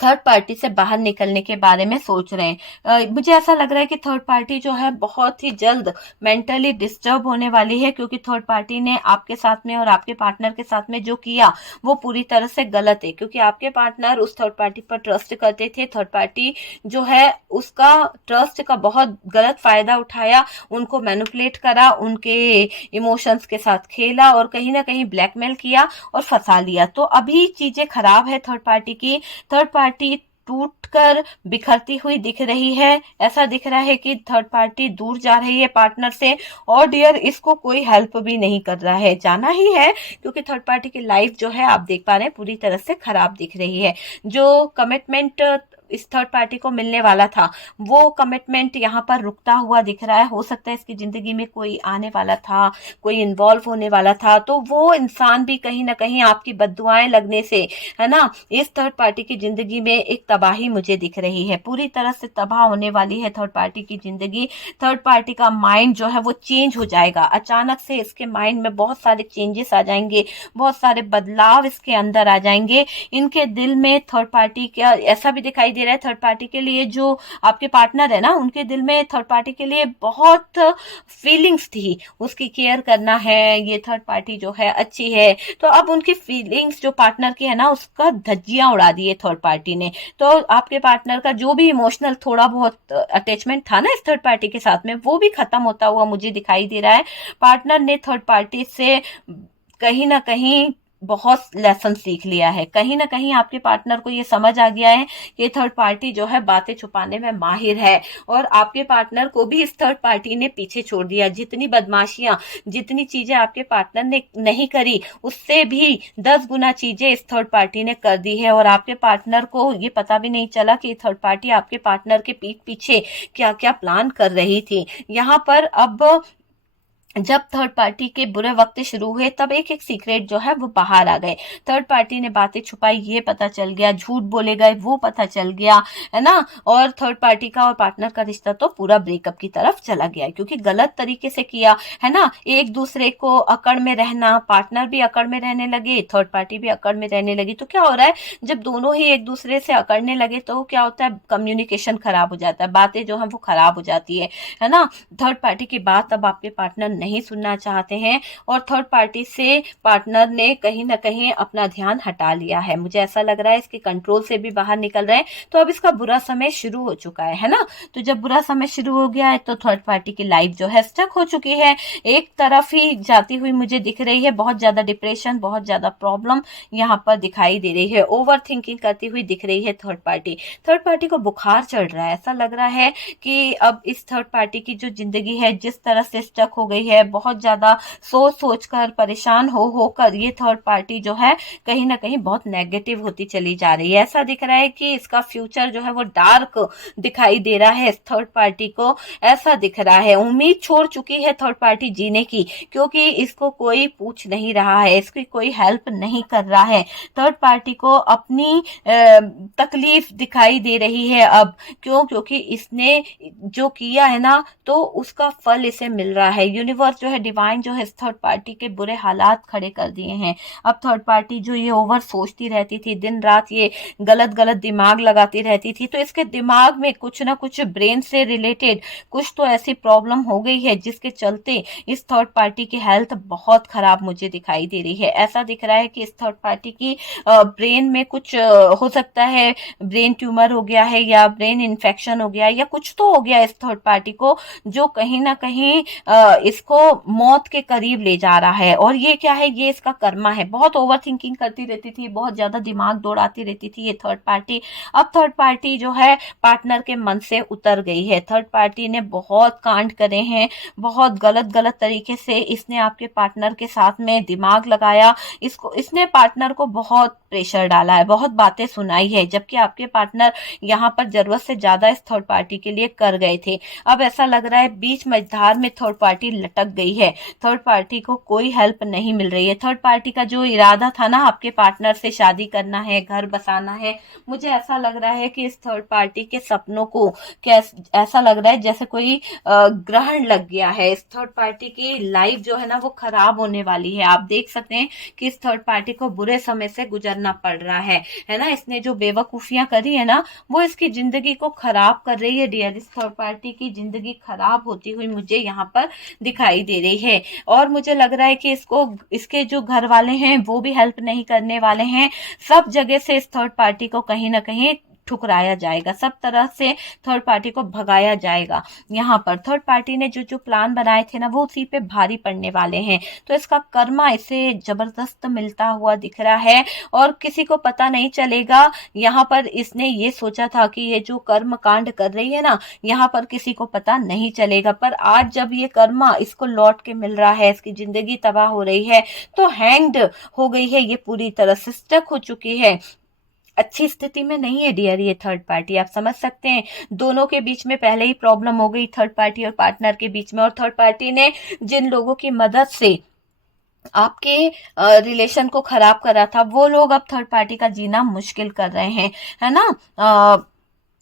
थर्ड पार्टी से बाहर निकलने के बारे में सोच रहे हैं। मुझे ऐसा लग रहा है कि थर्ड पार्टी जो है बहुत ही जल्द मेंटली डिस्टर्ब होने वाली है, क्योंकि थर्ड पार्टी ने आपके साथ में और आपके पार्टनर के साथ में जो किया वो पूरी तरह से गलत है। क्योंकि आपके पार्टनर उस थर्ड पार्टी पर ट्रस्ट करते थे, थर्ड पार्टी जो है उसका ट्रस्ट का बहुत गलत फायदा उठाया, उनको मैनिपुलेट करा, उनके इमोशंस के साथ खेला और कहीं ना कहीं ब्लैकमेल किया और फंसा लिया। तो अभी चीजें खराब है थर्ड पार्टी की। थर्ड पार्टी टूटकर बिखरती हुई दिख रही है। ऐसा दिख रहा है कि थर्ड पार्टी दूर जा रही है पार्टनर से, और डियर इसको कोई हेल्प भी नहीं कर रहा है, जाना ही है, क्योंकि थर्ड पार्टी की लाइफ जो है आप देख पा रहे हैं पूरी तरह से खराब दिख रही है। जो कमिटमेंट इस थर्ड पार्टी को मिलने वाला था वो कमिटमेंट यहाँ पर रुकता हुआ दिख रहा है। हो सकता है इसकी जिंदगी में कोई आने वाला था, कोई इन्वॉल्व होने वाला था, तो वो इंसान भी कहीं ना कहीं आपकी बद्दुआएं लगने से, है ना, इस थर्ड पार्टी की जिंदगी में एक तबाही मुझे दिख रही है। पूरी तरह से तबाह होने वाली है थर्ड पार्टी की जिंदगी। थर्ड पार्टी का माइंड जो है वो चेंज हो जाएगा। अचानक से इसके माइंड में बहुत सारे चेंजेस आ जाएंगे, बहुत सारे बदलाव इसके अंदर आ जाएंगे। इनके दिल में थर्ड पार्टी का ऐसा भी दिखाई दे रहा है, थर्ड पार्टी के लिए जो आपके पार्टनर है ना, उनके दिल में थर्ड पार्टी के लिए बहुत फीलिंग्स थी, उसकी केयर करना है, ये थर्ड पार्टी जो है अच्छी है। तो अब उनकी फीलिंग्स जो पार्टनर की है ना उसका धज्जियां उड़ा दी है थर्ड पार्टी ने। तो आपके पार्टनर का जो भी इमोशनल थोड़ा बहुत अटैचमेंट था ना इस थर्ड पार्टी के साथ में, वो भी खत्म होता हुआ मुझे दिखाई दे रहा है। पार्टनर ने थर्ड पार्टी से कहीं ना कहीं बहुत लेसन सीख लिया है। कहीं ना कहीं आपके पार्टनर को ये समझ आ गया है कि थर्ड पार्टी जो है बातें छुपाने में माहिर है, और आपके पार्टनर को भी इस थर्ड पार्टी ने पीछे छोड़ दिया। जितनी बदमाशियां, जितनी चीजें आपके पार्टनर ने नहीं करी, उससे भी 10 गुना चीजें इस थर्ड पार्टी ने कर दी है। और आपके पार्टनर को ये पता भी नहीं चला कि थर्ड पार्टी आपके पार्टनर के पीठ पीछे क्या क्या प्लान कर रही थी। यहाँ पर अब जब थर्ड पार्टी के बुरे वक्त शुरू हुए तब एक एक सीक्रेट जो है वो बाहर आ गए। थर्ड पार्टी ने बातें छुपाई, ये पता चल गया, झूठ बोले गए वो पता चल गया, है ना। और थर्ड पार्टी का और पार्टनर का रिश्ता तो पूरा ब्रेकअप की तरफ चला गया, क्योंकि गलत तरीके से किया, है ना। एक दूसरे को अकड़ में रहना, पार्टनर भी अकड़ में रहने लगे, थर्ड पार्टी भी अकड़ में रहने लगी। तो क्या हो रहा है, जब दोनों ही एक दूसरे से अकड़ने लगे तो क्या होता है, कम्युनिकेशन खराब हो जाता है, बातें जो है वो खराब हो जाती है ना। थर्ड पार्टी की बात अब आपके पार्टनर नहीं सुनना चाहते हैं, और थर्ड पार्टी से पार्टनर ने कहीं ना कहीं अपना ध्यान हटा लिया है। मुझे ऐसा लग रहा है इसके कंट्रोल से भी बाहर निकल रहे हैं। तो अब इसका बुरा समय शुरू हो चुका है ना। तो जब बुरा समय शुरू हो गया है तो थर्ड पार्टी की लाइफ जो है स्टक हो चुकी है, एक तरफ ही जाती हुई मुझे दिख रही है। बहुत ज्यादा डिप्रेशन, बहुत ज्यादा प्रॉब्लम यहाँ पर दिखाई दे रही है, ओवर थिंकिंग करती हुई दिख रही है थर्ड पार्टी। थर्ड पार्टी को बुखार चढ़ रहा है। ऐसा लग रहा है कि अब इस थर्ड पार्टी की जो जिंदगी है जिस तरह से स्टक हो गई है, बहुत ज्यादा सोच कर परेशान होकर ये थर्ड पार्टी जो है कहीं ना कहीं बहुत नेगेटिव होती चली जा रही है। ऐसा दिख रहा है कि इसका फ्यूचर जो है वो डार्क दिखाई दे रहा है। इस थर्ड पार्टी को ऐसा दिख रहा है, उम्मीद छोड़ चुकी है थर्ड पार्टी जीने की, क्योंकि इसको कोई पूछ नहीं रहा है, इसकी कोई हेल्प नहीं कर रहा है। थर्ड पार्टी को अपनी तकलीफ दिखाई दे रही है अब। क्योंकि इसने जो किया है ना तो उसका फल इसे मिल रहा है। यूनिवर्स यूनिवर्स जो है, डिवाइन जो है, इस थर्ड पार्टी के बुरे हालात खड़े कर दिए हैं। अब थर्ड पार्टी जो ये ओवर सोचती रहती थी, दिन रात ये गलत गलत दिमाग लगाती रहती थी, तो इसके दिमाग में कुछ ना कुछ ब्रेन से रिलेटेड कुछ तो ऐसी प्रॉब्लम हो गई है जिसके चलते इस थर्ड पार्टी की हेल्थ बहुत खराब मुझे दिखाई दे रही है। ऐसा दिख रहा है कि इस थर्ड पार्टी की ब्रेन में कुछ हो सकता है, ब्रेन ट्यूमर हो गया है या ब्रेन इन्फेक्शन हो गया या कुछ तो हो गया इस थर्ड पार्टी को, जो कहीं ना कहीं इसको मौत के करीब ले जा रहा है। और ये क्या है, ये इसका कर्मा है। बहुत ओवर थिंकिंग करती रहती थी, बहुत ज्यादा दिमाग दौड़ाती रहती थी ये थर्ड पार्टी। अब थर्ड पार्टी जो है पार्टनर के मन से उतर गई है। थर्ड पार्टी ने बहुत कांड करे हैं, बहुत गलत गलत तरीके से इसने आपके पार्टनर के साथ में दिमाग लगाया, इसने पार्टनर को बहुत प्रेशर डाला है, बहुत बातें सुनाई है, जबकि आपके पार्टनर यहाँ पर जरूरत से ज्यादा इस थर्ड पार्टी के लिए कर गए थे। अब ऐसा लग रहा है बीच मझधार में थर्ड पार्टी लटक गई है, थर्ड पार्टी को कोई हेल्प नहीं मिल रही है। थर्ड पार्टी का जो इरादा था ना आपके पार्टनर से शादी करना है, घर बसाना है, मुझे ऐसा लग रहा है कि इस थर्ड पार्टी के सपनों को ऐसा लग रहा है जैसे कोई ग्रहण लग गया है। इस थर्ड पार्टी की लाइफ जो है ना वो खराब होने वाली है। आप देख सकते हैं कि इस थर्ड पार्टी को बुरे समय से गुजरना पड़ रहा है ना। इसने जो बेवकूफियां करी है ना वो इसकी जिंदगी को खराब कर रही है डियर। इस थर्ड पार्टी की जिंदगी खराब होती हुई मुझे यहाँ पर दिखाई दे रही है। और मुझे लग रहा है कि इसके जो घर वाले हैं वो भी हेल्प नहीं करने वाले हैं। सब जगह से इस थर्ड पार्टी को कहीं ना कहीं ठुकराया जाएगा, सब तरह से थर्ड पार्टी को भगाया जाएगा। यहाँ पर थर्ड पार्टी ने जो जो प्लान बनाए थे ना वो उसी पे भारी पड़ने वाले हैं। तो इसका कर्मा इसे जबरदस्त मिलता हुआ दिख रहा है और किसी को पता नहीं चलेगा। यहाँ पर इसने ये सोचा था कि ये जो कर्म कांड कर रही है ना यहाँ पर किसी को पता नहीं चलेगा, पर आज जब ये कर्मा इसको लौट के मिल रहा है, इसकी जिंदगी तबाह हो रही है, तो हैंग्ड हो गई है, ये पूरी तरह से स्टक हो चुकी है। अच्छी स्थिति में नहीं है डियर ये थर्ड पार्टी, आप समझ सकते हैं। दोनों के बीच में पहले ही प्रॉब्लम हो गई, थर्ड पार्टी और पार्टनर के बीच में। और थर्ड पार्टी ने जिन लोगों की मदद से आपके रिलेशन को खराब करा था वो लोग अब थर्ड पार्टी का जीना मुश्किल कर रहे हैं, है ना।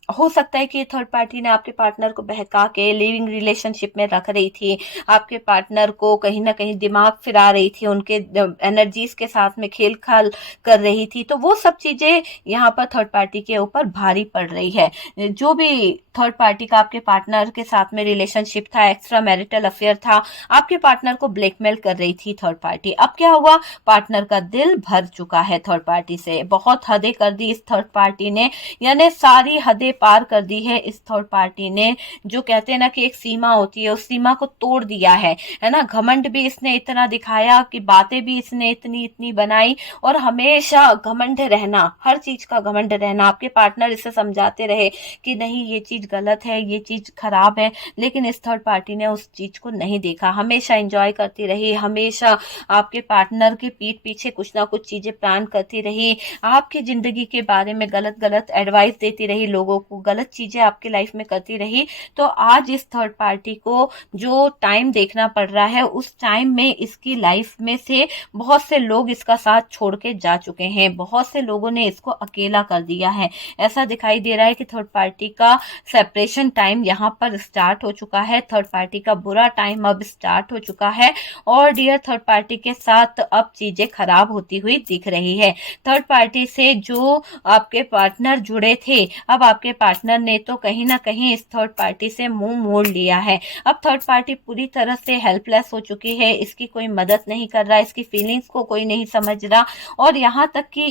हो सकता है कि थर्ड पार्टी ने आपके पार्टनर को बहका के लिविंग रिलेशनशिप में रख रही थी, आपके पार्टनर को कहीं ना कहीं दिमाग फिरा रही थी, उनके एनर्जीज के साथ में खेल खाल कर रही थी। तो वो सब चीजें यहाँ पर थर्ड पार्टी के ऊपर भारी पड़ रही है। जो भी थर्ड पार्टी का आपके पार्टनर के साथ में रिलेशनशिप था, एक्स्ट्रा मैरिटल अफेयर था, आपके पार्टनर को ब्लैकमेल कर रही थी थर्ड पार्टी। अब क्या हुआ, पार्टनर का दिल भर चुका है थर्ड पार्टी से। बहुत हदें कर दी इस थर्ड पार्टी ने, यानी सारी हदें पार कर दी है इस थर्ड पार्टी ने। जो कहते हैं ना कि एक सीमा होती है, उस सीमा को तोड़ दिया है ना। घमंड भी इसने इतना दिखाया कि बातें भी इसने इतनी इतनी बनाई, और हमेशा घमंड रहना, हर चीज का घमंड रहना। आपके पार्टनर इसे समझाते रहे कि नहीं ये चीज गलत है, ये चीज खराब है, लेकिन इस थर्ड पार्टी ने उस चीज को नहीं देखा। हमेशा एंजॉय करती रही, हमेशा आपके पार्टनर के पीठ पीछे कुछ ना कुछ चीजें प्लान करती रही, आपकी जिंदगी के बारे में गलत गलत एडवाइस देती रही, लोगों को गलत चीजें आपके लाइफ में करती रही। तो आज इस थर्ड पार्टी को जो टाइम देखना पड़ रहा है, उस टाइम में इसकी लाइफ में से बहुत से लोग इसका साथ छोड़ के जा चुके हैं, बहुत से लोगों ने इसको अकेला कर दिया है। ऐसा दिखाई दे रहा है कि थर्ड पार्टी का सेपरेशन टाइम यहाँ पर स्टार्ट हो चुका है, थर्ड पार्टी का बुरा टाइम अब स्टार्ट हो चुका है। और डियर थर्ड पार्टी के साथ अब चीजें खराब होती हुई दिख रही है। थर्ड पार्टी से जो आपके पार्टनर जुड़े थे, अब आपके पार्टनर ने तो कहीं ना कहीं इस थर्ड पार्टी से मुंह मोड़ लिया है। अब थर्ड पार्टी पूरी तरह से हेल्पलेस हो चुकी है, इसकी कोई मदद नहीं कर रहा, इसकी फीलिंग्स को कोई नहीं समझ रहा। और यहाँ तक कि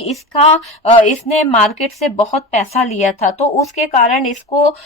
इसने मार्केट से बहुत पैसा लिया था, तो उसके कारण इसको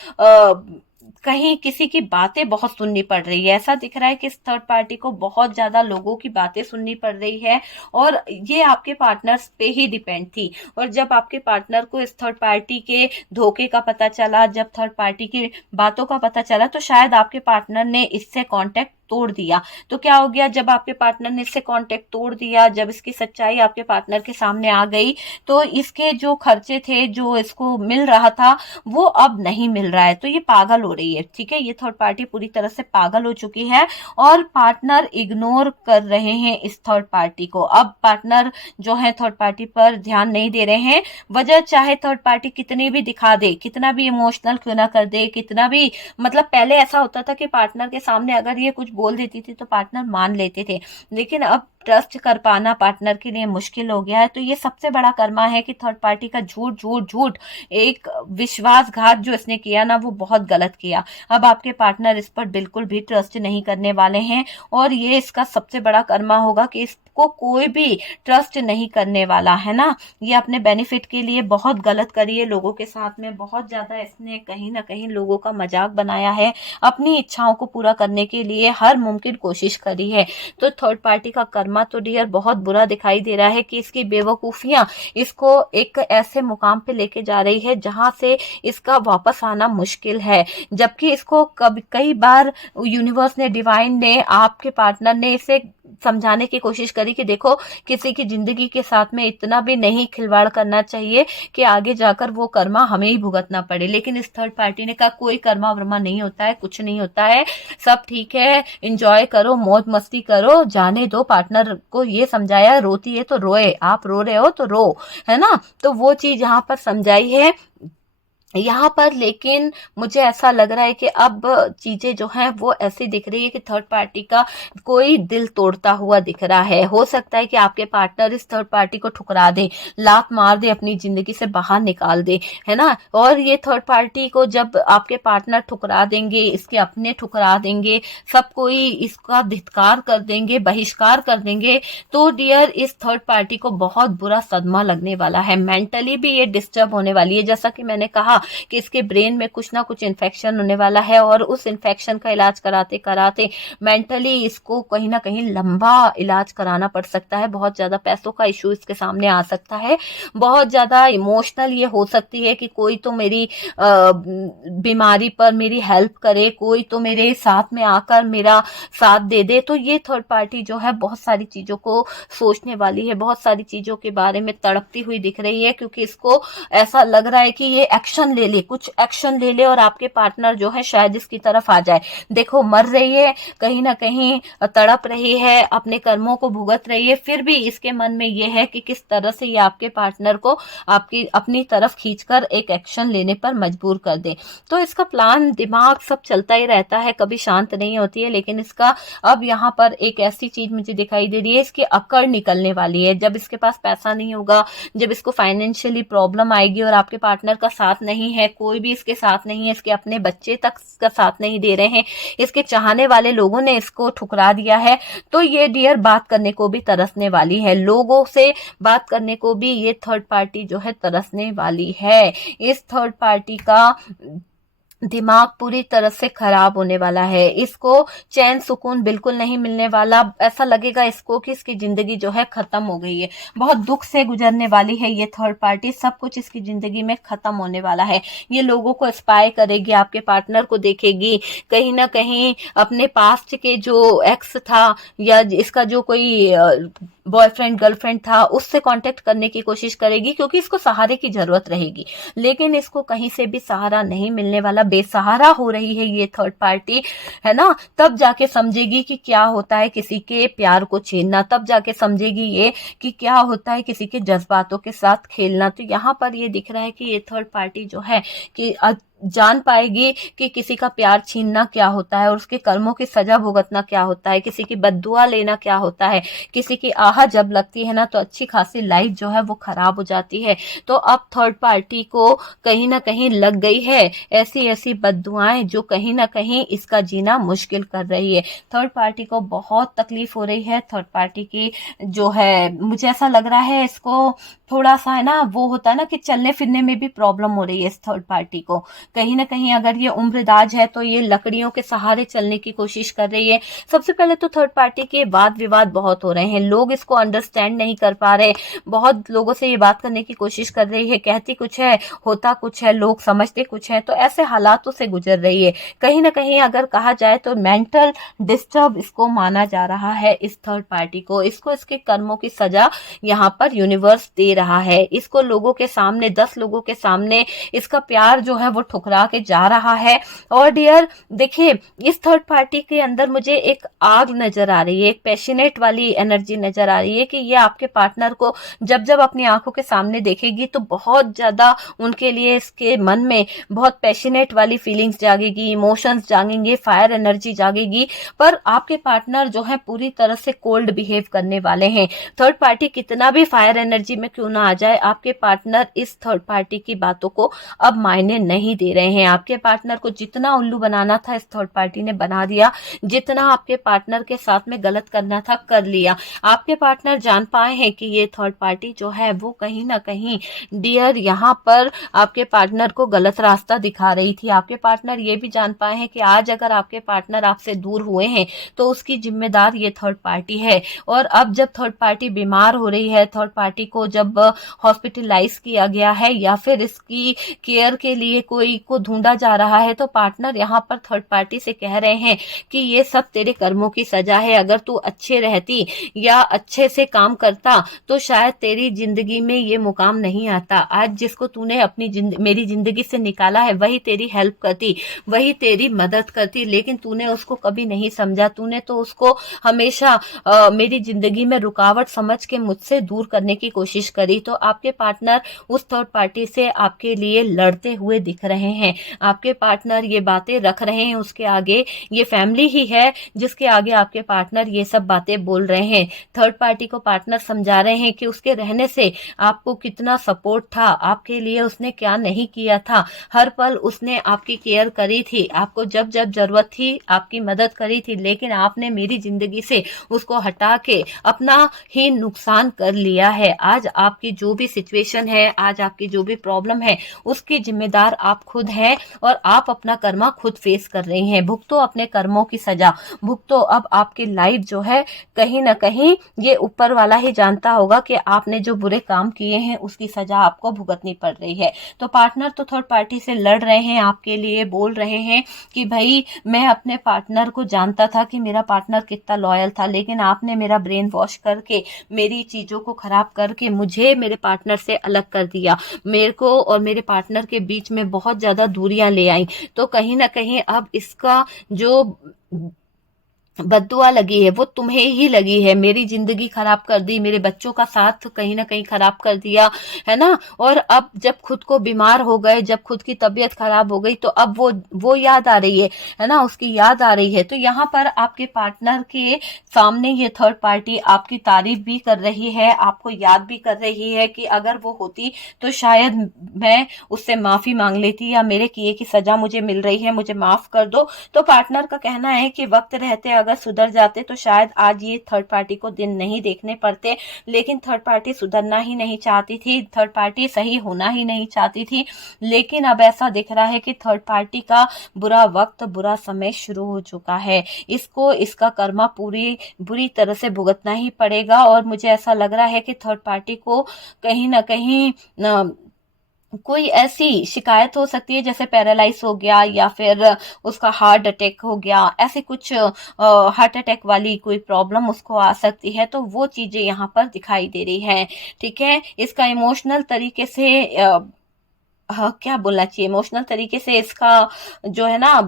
कहीं किसी की बातें बहुत सुननी पड़ रही है। ऐसा दिख रहा है कि इस थर्ड पार्टी को बहुत ज्यादा लोगों की बातें सुननी पड़ रही है, और ये आपके पार्टनर्स पे ही डिपेंड थी। और जब आपके पार्टनर को इस थर्ड पार्टी के धोखे का पता चला, जब थर्ड पार्टी की बातों का पता चला, तो शायद आपके पार्टनर ने इससे कांटेक्ट तोड़ दिया। तो क्या हो गया, जब आपके पार्टनर ने इससे कांटेक्ट तोड़ दिया, जब इसकी सच्चाई आपके पार्टनर के सामने आ गई, तो इसके जो खर्चे थे, जो इसको मिल रहा था, वो अब नहीं मिल रहा है। तो ये पागल हो रही है, ठीक है। ये थर्ड पार्टी पूरी तरह से पागल हो चुकी है, और पार्टनर इग्नोर कर रहे हैं इस थर्ड पार्टी को। अब पार्टनर जो है थर्ड पार्टी पर ध्यान नहीं दे रहे हैं। वजह चाहे थर्ड पार्टी कितनी भी दिखा दे, कितना भी इमोशनल क्यों ना कर दे, कितना भी, मतलब पहले ऐसा होता था कि पार्टनर के सामने अगर ये कुछ बोल देती थी तो पार्टनर मान लेते थे, लेकिन अब ट्रस्ट कर पाना पार्टनर के लिए मुश्किल हो गया है। तो ये सबसे बड़ा कर्मा है कि थर्ड पार्टी का झूठ झूठ झूठ, एक विश्वासघात जो इसने किया ना, वो बहुत गलत किया। अब आपके पार्टनर इस पर बिल्कुल भी ट्रस्ट नहीं करने वाले हैं, और ये इसका सबसे बड़ा कर्मा होगा कि इसको कोई भी ट्रस्ट नहीं करने वाला है ना। ये अपने बेनिफिट के लिए बहुत गलत करी है लोगों के साथ में, बहुत ज्यादा इसने कहीं ना कहीं लोगों का मजाक बनाया है, अपनी इच्छाओं को पूरा करने के लिए हर मुमकिन कोशिश करी है। तो थर्ड पार्टी का कर्मा तो डियर बहुत बुरा दिखाई दे रहा है कि इसकी बेवकूफियां इसको एक ऐसे मुकाम पे लेके जा रही है जहां से इसका वापस आना मुश्किल है। जबकि इसको कई बार यूनिवर्स ने, डिवाइन ने, आपके पार्टनर ने इसे समझाने की कोशिश करी कि देखो, किसी की जिंदगी के साथ में इतना भी नहीं खिलवाड़ करना चाहिए कि आगे जाकर वो कर्मा हमें ही भुगतना पड़े। लेकिन इस थर्ड पार्टी ने कहा कोई कर्मा वर्मा नहीं होता है, कुछ नहीं होता है, सब ठीक है, एंजॉय करो, मौज मस्ती करो, जाने दो। पार्टनर को ये समझाया, रोती है तो रोए, आप रो रहे हो तो रो, है ना। तो वो चीज यहाँ पर समझाई है यहाँ पर। लेकिन मुझे ऐसा लग रहा है कि अब चीजें जो हैं वो ऐसी दिख रही है कि थर्ड पार्टी का कोई दिल तोड़ता हुआ दिख रहा है। हो सकता है कि आपके पार्टनर इस थर्ड पार्टी को ठुकरा दे, लात मार दे, अपनी जिंदगी से बाहर निकाल दे, है ना। और ये थर्ड पार्टी को जब आपके पार्टनर ठुकरा देंगे, इसके अपने ठुकरा देंगे, सब कोई इसका धिक्कार कर देंगे, बहिष्कार कर देंगे, तो डियर इस थर्ड पार्टी को बहुत बुरा सदमा लगने वाला है। मेंटली भी ये डिस्टर्ब होने वाली है। जैसा कि मैंने कहा कि इसके ब्रेन में कुछ ना कुछ इन्फेक्शन होने वाला है, और उस इन्फेक्शन का इलाज कराते कराते मेंटली इसको कहीं ना कहीं लंबा इलाज कराना पड़ सकता है। बहुत ज्यादा पैसों का इशू इसके सामने आ सकता है, बहुत ज्यादा इमोशनल ये हो सकती है कि कोई तो मेरी बीमारी पर मेरी हेल्प करे, कोई तो मेरे साथ में आकर मेरा साथ दे दे। तो ये थर्ड पार्टी जो है बहुत सारी चीजों को सोचने वाली है, बहुत सारी चीजों के बारे में तड़पती हुई दिख रही है, क्योंकि इसको ऐसा लग रहा है कि ये एक्शन ले ले, कुछ एक्शन ले ले, और आपके पार्टनर जो है शायद इसकी तरफ आ जाए। देखो, मर रही है, कहीं ना कहीं तड़प रही है, अपने कर्मों को भुगत रही है, फिर भी इसके मन में ये है कि किस तरह से ये आपके पार्टनर को आपकी अपनी तरफ खींचकर एक एक्शन लेने पर मजबूर कर दे। तो इसका प्लान, दिमाग सब चलता ही रहता है, कभी शांत नहीं होती है। लेकिन इसका अब यहाँ पर एक ऐसी चीज मुझे दिखाई दे रही है, इसकी अकड़ निकलने वाली है। जब इसके पास पैसा नहीं होगा, जब इसको फाइनेंशियली प्रॉब्लम आएगी और आपके पार्टनर का साथ नहीं है, कोई भी इसके साथ नहीं है, इसके अपने बच्चे तक का साथ नहीं दे रहे हैं, इसके चाहने वाले लोगों ने इसको ठुकरा दिया है, तो ये डियर बात करने को भी तरसने वाली है। लोगों से बात करने को भी ये थर्ड पार्टी जो है तरसने वाली है। इस थर्ड पार्टी का दिमाग पूरी तरह से खराब होने वाला है, इसको चैन सुकून बिल्कुल नहीं मिलने वाला। ऐसा लगेगा इसको कि इसकी जिंदगी जो है खत्म हो गई है, बहुत दुख से गुजरने वाली है ये थर्ड पार्टी, सब कुछ इसकी जिंदगी में खत्म होने वाला है। ये लोगों को स्पाई करेगी, आपके पार्टनर को देखेगी, कहीं ना कहीं अपने पास्ट के जो एक्स था या इसका जो कोई बॉयफ्रेंड गर्लफ्रेंड था उससे कांटेक्ट करने की कोशिश करेगी, क्योंकि इसको सहारे की जरूरत रहेगी। लेकिन इसको कहीं से भी सहारा नहीं मिलने वाला, बेसहारा हो रही है ये थर्ड पार्टी, है ना। तब जाके समझेगी कि क्या होता है किसी के प्यार को छीनना, तब जाके समझेगी ये कि क्या होता है किसी के जज्बातों के साथ खेलना। तो यहाँ पर ये दिख रहा है कि ये थर्ड पार्टी जो है कि जान पाएगी कि किसी का प्यार छीनना क्या होता है और उसके कर्मों की सजा भुगतना क्या होता है, किसी की बद्दुआ लेना क्या होता है, किसी की आह जब लगती है ना तो अच्छी खासी लाइफ जो है वो खराब हो जाती है। तो अब थर्ड पार्टी को कहीं ना कहीं लग गई है ऐसी ऐसी बद्दुआएं जो कहीं ना कहीं इसका जीना मुश्किल कर रही है। थर्ड पार्टी को बहुत तकलीफ हो रही है। थर्ड पार्टी की जो है, मुझे ऐसा लग रहा है इसको थोड़ा सा, है ना, वो होता है ना कि चलने फिरने में भी प्रॉब्लम हो रही है इस थर्ड पार्टी को। कहीं ना कहीं अगर ये उम्रदाज है तो ये लकड़ियों के सहारे चलने की कोशिश कर रही है। सबसे पहले तो थर्ड पार्टी के वाद विवाद बहुत हो रहे हैं, लोग इसको अंडरस्टैंड नहीं कर पा रहे, बहुत लोगों से ये बात करने की कोशिश कर रही है, कहती कुछ है होता कुछ है, लोग समझते कुछ है। तो ऐसे हालातों से गुजर रही है। कहीं ना कहीं अगर कहा जाए तो मेंटल डिस्टर्ब इसको माना जा रहा है इस थर्ड पार्टी को। इसको इसके कर्मों की सजा यहाँ पर यूनिवर्स दे रहा है। इसको लोगों के सामने, 10 लोगों के सामने इसका प्यार जो है वो ठुकरा के जा रहा है। और डियर देखिए, इस थर्ड पार्टी के अंदर मुझे एक आग नजर आ रही है, एक पैशनेट वाली एनर्जी नजर आ रही है कि ये आपके पार्टनर को जब जब अपनी आंखों के सामने देखेगी तो बहुत ज्यादा उनके लिए इसके मन में बहुत पैशनेट वाली फीलिंग्स जागेगी, इमोशंस जागेंगे, फायर एनर्जी जागेगी। पर आपके पार्टनर जो है पूरी तरह से कोल्ड बिहेव करने वाले हैं। थर्ड पार्टी कितना भी फायर एनर्जी में क्यों ना आ जाए, आपके पार्टनर इस थर्ड पार्टी की बातों को अब मायने नहीं दे रहे हैं। आपके पार्टनर को जितना उल्लू बनाना था इस थर्ड पार्टी ने बना दिया, जितना आपके पार्टनर के साथ में गलत करना था कर लिया। आपके पार्टनर जान पाए हैं कि ये थर्ड पार्टी जो है वो कहीं ना कहीं डियर यहाँ पर आपके पार्टनर को गलत रास्ता दिखा रही थी। आपके पार्टनर ये भी जान पाए हैं कि आज अगर आपके पार्टनर आपसे दूर हुए हैं तो उसकी जिम्मेदार ये थर्ड पार्टी है। और अब जब थर्ड पार्टी बीमार हो रही है, थर्ड पार्टी को जब हॉस्पिटलाइज किया गया है या फिर इसकी केयर के लिए कोई को ढूंढा जा रहा है, तो पार्टनर यहाँ पर थर्ड पार्टी से कह रहे हैं कि ये सब तेरे कर्मों की सजा है। अगर तू अच्छे रहती या अच्छे से काम करता तो शायद तेरी जिंदगी में ये मुकाम नहीं आता। आज जिसको तूने अपनी मेरी जिंदगी से निकाला है वही तेरी हेल्प करती, वही तेरी मदद करती, लेकिन तूने उसको कभी नहीं समझा। तूने तो उसको हमेशा मेरी जिंदगी में रुकावट समझ के मुझसे दूर करने की कोशिश करी। तो आपके पार्टनर उस थर्ड पार्टी से आपके लिए लड़ते हुए दिख रहे हैं। आपके पार्टनर ये बातें रख रहे हैं उसके आगे, ये फैमिली ही है जिसके आगे आपके पार्टनर ये सब बातें बोल रहे हैं। थर्ड पार्टी को पार्टनर समझा रहे हैं कि उसके रहने से आपको कितना सपोर्ट था, आपके लिए उसने क्या नहीं किया था। हर पल उसने आपकी केयर करी थी, आपको जब जब जरूरत थी आपकी मदद करी थी, लेकिन आपने मेरी जिंदगी से उसको हटा के अपना ही नुकसान कर लिया है। आज आपकी जो भी सिचुएशन है, आज आपकी जो भी प्रॉब्लम है, उसकी जिम्मेदार आप खुद हैं और आप अपना कर्मा खुद फेस कर रही हैं। भुगतो अपने कर्मों की सजा, भुगतो। अब आपकी लाइफ जो है कहीं ना कहीं ये ऊपर वाला ही जानता होगा कि आपने जो बुरे काम किए हैं उसकी सजा आपको भुगतनी पड़ रही है। तो पार्टनर तो थर्ड पार्टी से लड़ रहे हैं, आपके लिए बोल रहे हैं कि भाई मैं अपने पार्टनर को जानता था कि मेरा पार्टनर कितना लॉयल था, लेकिन आपने मेरा ब्रेन वॉश करके, मेरी चीजों को खराब करके मुझे मेरे पार्टनर से अलग कर दिया, मेरे को और मेरे पार्टनर के बीच में बहुत ज्यादा दूरियां ले आई। तो कहीं ना कहीं अब इसका जो बद्दुआ लगी है वो तुम्हें ही लगी है। मेरी जिंदगी खराब कर दी, मेरे बच्चों का साथ कहीं ना कहीं खराब कर दिया, है ना। और अब जब खुद को बीमार हो गए, जब खुद की तबीयत खराब हो गई, तो अब वो याद आ रही है ना, उसकी याद आ रही है। तो यहाँ पर आपके पार्टनर के सामने ये थर्ड पार्टी आपकी तारीफ भी कर रही है, आपको याद भी कर रही है कि अगर वो होती तो शायद मैं उससे माफी मांग लेती, या मेरे किए की सजा मुझे मिल रही है, मुझे माफ कर दो। तो पार्टनर का कहना है कि वक्त रहते अगर सुधर जाते तो शायद आज ये थर्ड पार्टी को दिन नहीं देखने पड़ते। लेकिन थर्ड पार्टी सुधरना ही नहीं चाहती थी, थर्ड पार्टी सही होना ही नहीं चाहती थी। लेकिन अब ऐसा दिख रहा है कि थर्ड पार्टी का बुरा वक्त, बुरा समय शुरू हो चुका है। इसको इसका कर्मा बुरी तरह से भुगतना ही पड़ेगा। और मुझे ऐसा लग रहा है कि थर्ड पार्टी को कहीं ना कहीं कोई ऐसी शिकायत हो सकती है जैसे पैरालाइज हो गया, या फिर उसका हार्ट अटैक हो गया, ऐसे कुछ हार्ट अटैक वाली कोई प्रॉब्लम उसको आ सकती है। तो वो चीजें यहाँ पर दिखाई दे रही है। ठीक है, इसका इमोशनल तरीके से क्या बोलना चाहिए, इमोशनल तरीके से इसका जो है ना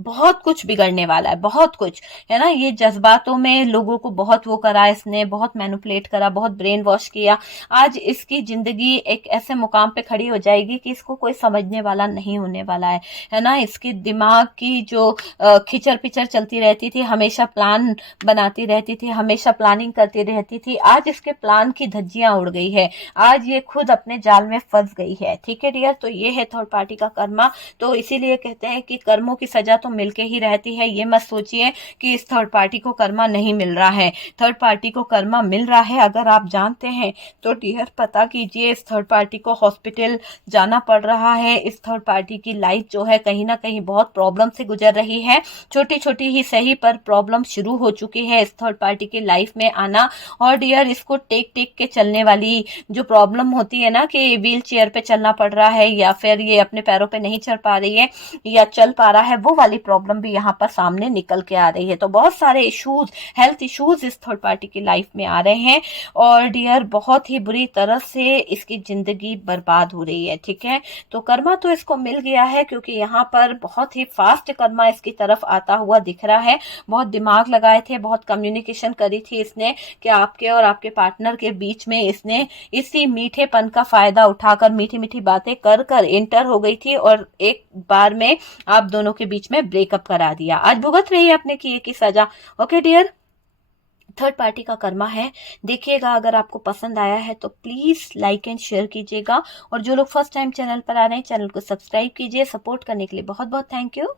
बहुत कुछ बिगड़ने वाला है, बहुत कुछ, है ना। ये जज्बातों में लोगों को बहुत वो करा, इसने बहुत मैनिपुलेट करा, बहुत ब्रेन वॉश किया। आज इसकी जिंदगी एक ऐसे मुकाम पे खड़ी हो जाएगी कि इसको कोई समझने वाला नहीं होने वाला है ना। इसकी दिमाग की जो खिचर पिचर चलती रहती थी, हमेशा प्लान बनाती रहती थी, हमेशा प्लानिंग करती रहती थी, आज इसके प्लान की धज्जियां उड़ गई है। आज ये खुद अपने जाल में फंस गई है। ठीक है डियर, तो ये है थर्ड पार्टी का कर्मा। तो इसीलिए कहते हैं कि कर्मों की सजा तो मिलके ही रहती है। ये मत सोचिए कि इस थर्ड पार्टी को कर्मा नहीं मिल रहा है, थर्ड पार्टी को कर्मा मिल रहा है। अगर आप जानते हैं तो डियर पता कीजिए, इस थर्ड पार्टी को हॉस्पिटल जाना पड़ रहा है। इस थर्ड पार्टी की लाइफ जो है कहीं ना कहीं बहुत प्रॉब्लम से गुजर रही है। छोटी छोटी ही सही पर प्रॉब्लम शुरू हो चुकी है इस थर्ड पार्टी की लाइफ में आना। और डियर इसको टेक टेक के चलने वाली जो प्रॉब्लम होती है ना, कि व्हील चेयर पे चलना पड़ रहा है, या फिर ये अपने पैरों पे नहीं चल पा रही है या चल पा रहा है, वो वाली वाली प्रॉब्लम भी यहाँ पर सामने निकल के आ रही है। तो बहुत सारे इश्यूज, हेल्थ इश्यूज इस थर्ड पार्टी की लाइफ में आ रहे हैं और डियर बहुत ही बुरी तरह से इसकी जिंदगी बर्बाद हो रही है। ठीक है, तो कर्मा तो इसको मिल गया है क्योंकि यहाँ पर बहुत ही फास्ट कर्मा इसकी तरफ आता हुआ दिख रहा है। बहुत दिमाग लगाए थे, बहुत कम्युनिकेशन करी थी इसने कि आपके और आपके पार्टनर के बीच में इसने इसी मीठेपन का फायदा उठाकर मीठी मीठी बातें कर कर इंटर हो गई थी और एक बार में आप दोनों के बीच में ब्रेकअप करा दिया। आज भुगत रही है अपने किए की सजा। ओके डियर, थर्ड पार्टी का कर्मा है। देखिएगा, अगर आपको पसंद आया है तो प्लीज लाइक एंड शेयर कीजिएगा और जो लोग फर्स्ट टाइम चैनल पर आ रहे हैं चैनल को सब्सक्राइब कीजिए। सपोर्ट करने के लिए बहुत बहुत थैंक यू।